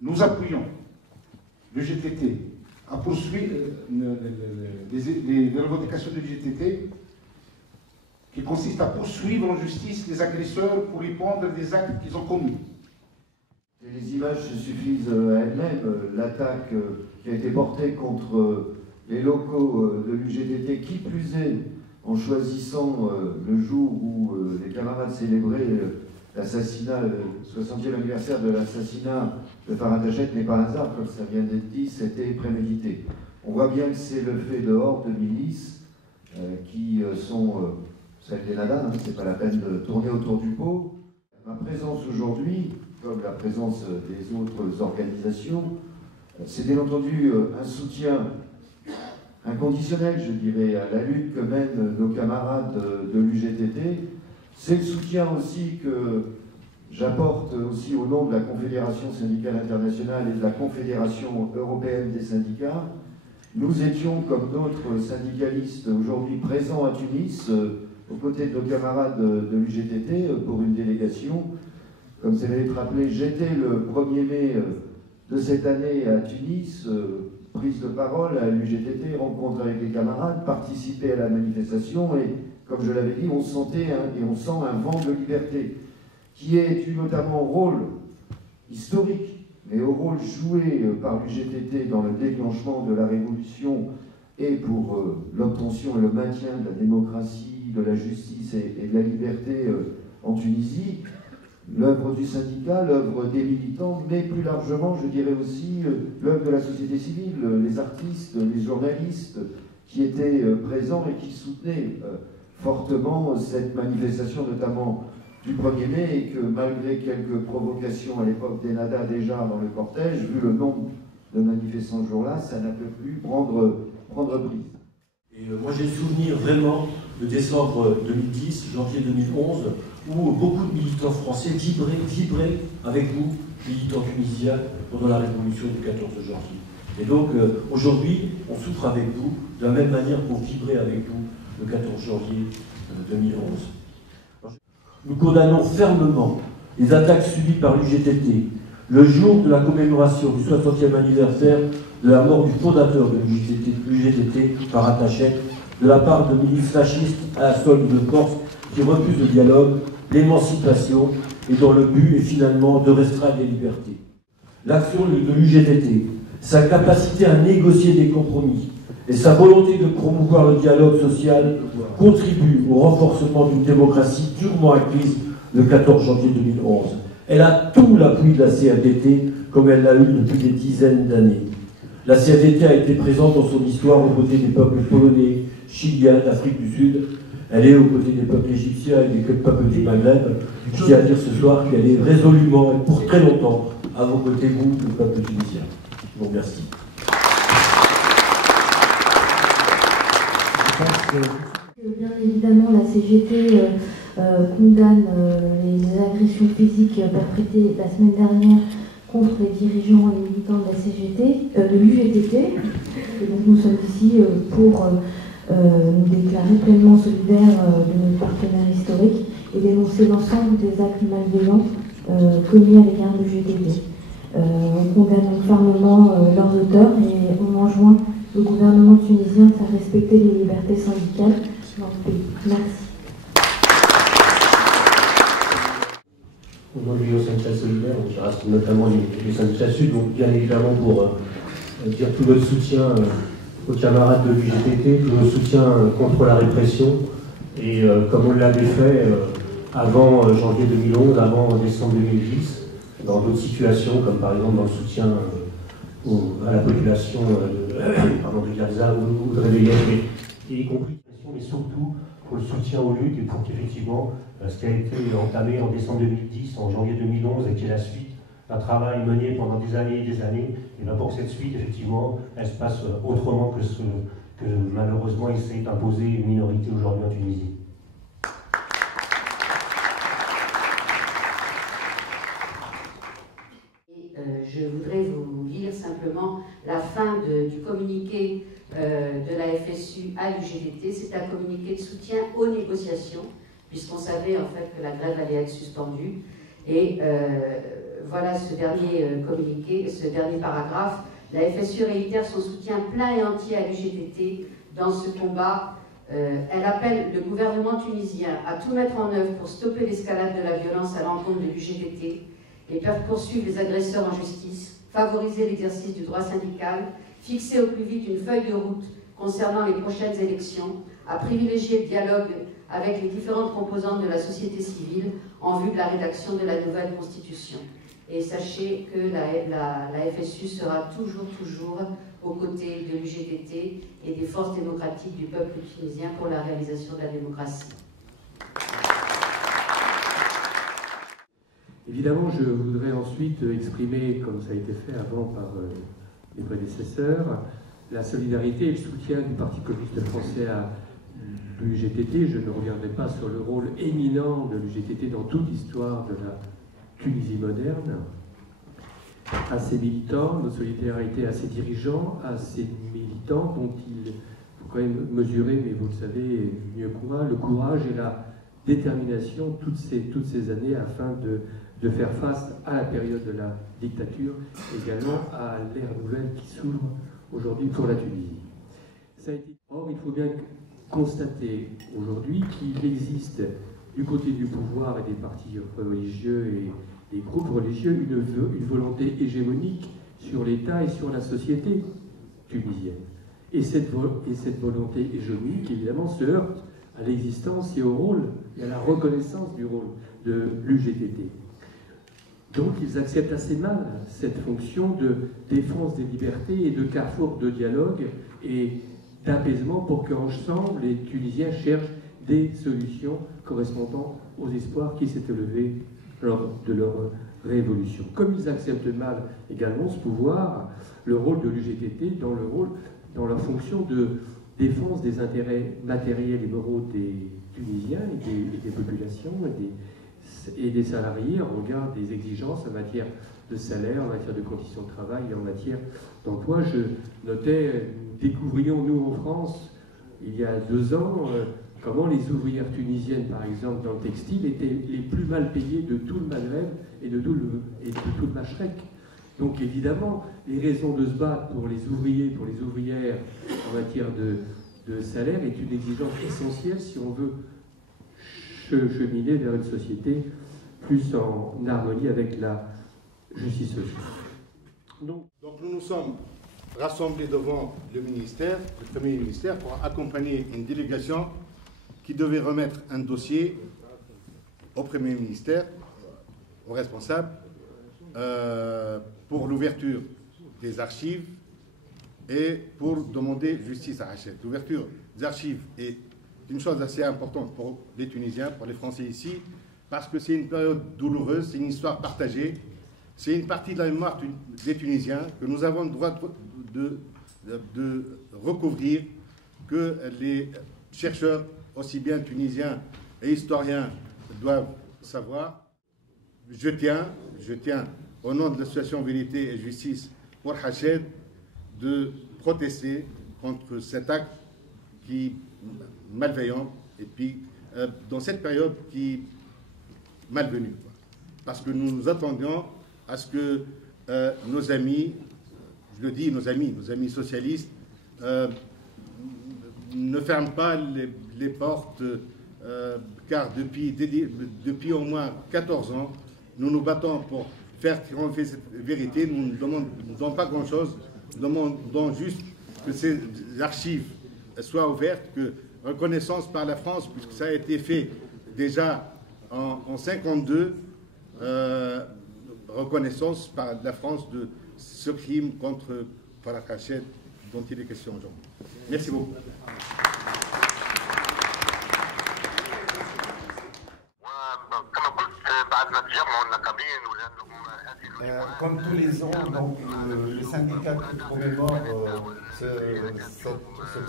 nous appuyons le GTT à poursuivre les revendications du GTT qui consistent à poursuivre en justice les agresseurs pour répondre des actes qu'ils ont commis. Et les images suffisent à elles-mêmes. L'attaque qui a été portée contre les locaux de l'UGTT, qui plus est, en choisissant le jour où les camarades célébraient l'assassinat, le 60e anniversaire de l'assassinat de Farhat Hachette, n'est pas un hasard, comme ça vient d'être dit, c'était prémédité. On voit bien que c'est le fait de hordes de milices qui sont celles des Nada, hein, c'est pas la peine de tourner autour du pot. Ma présence aujourd'hui, comme la présence des autres organisations, c'est bien entendu un soutien inconditionnel, je dirais, à la lutte que mènent nos camarades de l'UGTT. C'est le soutien aussi que j'apporte aussi au nom de la Confédération syndicale internationale et de la Confédération européenne des syndicats. Nous étions, comme d'autres syndicalistes aujourd'hui présents à Tunis, aux côtés de nos camarades de l'UGTT pour une délégation. Comme ça vient d'être rappelé, j'étais le 1er mai de cette année à Tunis, prise de parole à l'UGTT, rencontre avec les camarades, participer à la manifestation et, comme je l'avais dit, on sentait et on sent un vent de liberté qui est dû notamment au rôle historique, mais au rôle joué par l'UGTT dans le déclenchement de la révolution et pour l'obtention et le maintien de la démocratie, de la justice et de la liberté en Tunisie. L'œuvre du syndicat, l'œuvre des militants, mais plus largement, je dirais aussi, l'œuvre de la société civile, les artistes, les journalistes qui étaient présents et qui soutenaient fortement cette manifestation, notamment du 1er mai, et que malgré quelques provocations à l'époque des Nada déjà dans le cortège, vu le nombre de manifestants ce jour-là, ça n'a plus prendre prise. Et moi j'ai le souvenir vraiment de décembre 2010, janvier 2011, où beaucoup de militants français vibraient avec vous, militants tunisiens, pendant la révolution du 14 janvier. Et donc aujourd'hui, on souffre avec vous de la même manière qu'on vibrait avec vous le 14 janvier 2011. Nous condamnons fermement les attaques subies par l'UGTT le jour de la commémoration du 60e anniversaire de la mort du fondateur de l'UGTT, Farhat Hachette, de la part de milices fascistes à la solde de forces qui refusent le dialogue, l'émancipation, et dont le but est finalement de restreindre les libertés. L'action de l'UGTT, sa capacité à négocier des compromis et sa volonté de promouvoir le dialogue social contribuent au renforcement d'une démocratie durement acquise le 14 janvier 2011. Elle a tout l'appui de la CFDT, comme elle l'a eu depuis des dizaines d'années. La CFDT a été présente dans son histoire aux côtés des peuples polonais, chiliens, d'Afrique du Sud. Elle est aux côtés des peuples égyptiens et des peuples du Maghreb. Je tiens à dire ce soir qu'elle est résolument et pour très longtemps à vos côtés, vous, le peuple tunisien. Je vous remercie. Bien évidemment, la CGT condamne les agressions physiques perpétrées la semaine dernière contre les dirigeants et militants de la CGT, de l'UGTT. Et donc nous sommes ici pour nous déclarer pleinement solidaires de notre partenaire historique et dénoncer l'ensemble des actes malveillants commis à l'égard de l'UGTT. On condamne donc fermement leurs auteurs et on enjoint le gouvernement tunisien de faire respecter les libertés syndicales dans le pays. Merci. Au nom du Union syndicale solidaire, je reste notamment du syndicat Sud, donc bien évidemment pour dire tout notre soutien aux camarades de l'UGTT, tout notre soutien contre la répression, et comme on l'avait fait avant janvier 2011, avant décembre 2010, dans d'autres situations, comme par exemple dans le soutien à la population de Gaza ou de Réveillon, et y compris, mais surtout pour le soutien aux luttes et pour qu'effectivement, ce qui a été entamé en décembre 2010, en janvier 2011, et qui est la suite d'un travail mené pendant des années et des années, et bien pour que cette suite, effectivement, elle se passe autrement que ce que malheureusement essaie d'imposer une minorité aujourd'hui en Tunisie. Je voudrais vous lire simplement la fin du communiqué de la FSU à l'UGTT. C'est un communiqué de soutien aux négociations, puisqu'on savait en fait que la grève allait être suspendue. Et voilà ce dernier communiqué, ce dernier paragraphe. La FSU réitère son soutien plein et entier à l'UGTT dans ce combat. Elle appelle le gouvernement tunisien à tout mettre en œuvre pour stopper l'escalade de la violence à l'encontre de l'UGTT et poursuivre les agresseurs en justice, favoriser l'exercice du droit syndical, fixer au plus vite une feuille de route concernant les prochaines élections, à privilégier le dialogue avec les différentes composantes de la société civile en vue de la rédaction de la nouvelle constitution. Et sachez que la FSU sera toujours aux côtés de l'UGTT et des forces démocratiques du peuple tunisien pour la réalisation de la démocratie. Évidemment, je voudrais ensuite exprimer, comme ça a été fait avant par les prédécesseurs, la solidarité et le soutien du Parti communiste français à l'UGTT. Je ne reviendrai pas sur le rôle éminent de l'UGTT dans toute l'histoire de la Tunisie moderne, à ses militants, notre solidarité à ses dirigeants, à ses militants dont il faut quand même mesurer, mais vous le savez mieux que moi, le courage et la détermination toutes ces années afin de faire face à la période de la dictature, également à l'ère nouvelle qui s'ouvre aujourd'hui pour la Tunisie. Or, il faut bien constater aujourd'hui qu'il existe du côté du pouvoir et des partis religieux et des groupes religieux une volonté hégémonique sur l'État et sur la société tunisienne. Et cette volonté hégémonique, évidemment, se heurte à l'existence et au rôle et à la reconnaissance du rôle de l'UGTT. Donc ils acceptent assez mal cette fonction de défense des libertés et de carrefour de dialogue et d'apaisement pour qu'ensemble les Tunisiens cherchent des solutions correspondant aux espoirs qui s'étaient levés lors de leur révolution. Comme ils acceptent mal également ce pouvoir, le rôle de l'UGTT dans la fonction de défense des intérêts matériels et moraux des Tunisiens et des populations et des salariés en regard des exigences en matière de salaire, en matière de conditions de travail et en matière d'emploi. Je notais, découvrions nous en France, il y a 2 ans, comment les ouvrières tunisiennes, par exemple, dans le textile, étaient les plus mal payées de tout le Maghreb et de tout le Machrek. Donc évidemment, les raisons de se battre pour les ouvriers, pour les ouvrières en matière de salaire est une exigence essentielle si on veut cheminer vers une société plus en harmonie avec la justice sociale. Donc nous nous sommes rassemblés devant le ministère, le Premier ministère, pour accompagner une délégation qui devait remettre un dossier au Premier ministère, aux responsables, pour l'ouverture des archives et pour demander justice à Hachette. L'ouverture des archives est une chose assez importante pour les Tunisiens, pour les Français ici, parce que c'est une période douloureuse, c'est une histoire partagée, c'est une partie de la mémoire des Tunisiens que nous avons le droit de recouvrir, que les chercheurs, aussi bien tunisiens et historiens, doivent savoir. Je tiens, au nom de l'association Vérité et Justice pour Hachette, de protester contre cet acte qui malveillant et puis dans cette période qui est malvenue. Parce que nous nous attendions à ce que nos amis, je le dis, nos amis socialistes, ne ferment pas les portes, car depuis au moins 14 ans, nous nous battons pour faire triompher cette vérité. Nous ne demandons pas grand-chose, nous demandons juste que ces archives soient ouvertes, que reconnaissance par la France, puisque ça a été fait déjà en 1952, reconnaissance par la France de ce crime contre Farhat Hachette dont il est question aujourd'hui. Merci beaucoup. Comme tous les ans, donc, le syndicat commémore ce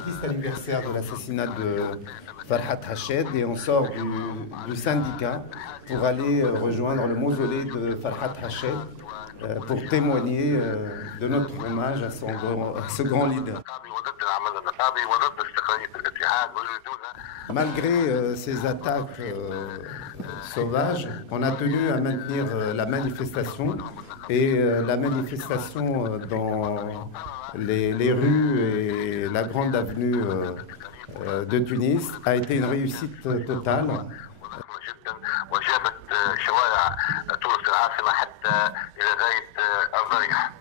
triste anniversaire de l'assassinat de Farhat Hachette et on sort du syndicat pour aller rejoindre le mausolée de Farhat Hachette pour témoigner de notre hommage à ce grand leader. Malgré ces attaques sauvages, on a tenu à maintenir la manifestation et la manifestation dans les rues et la grande avenue de Tunis a été une réussite totale. وشافت شوارع تونس العاصمة حتى إلى غاية الضريح.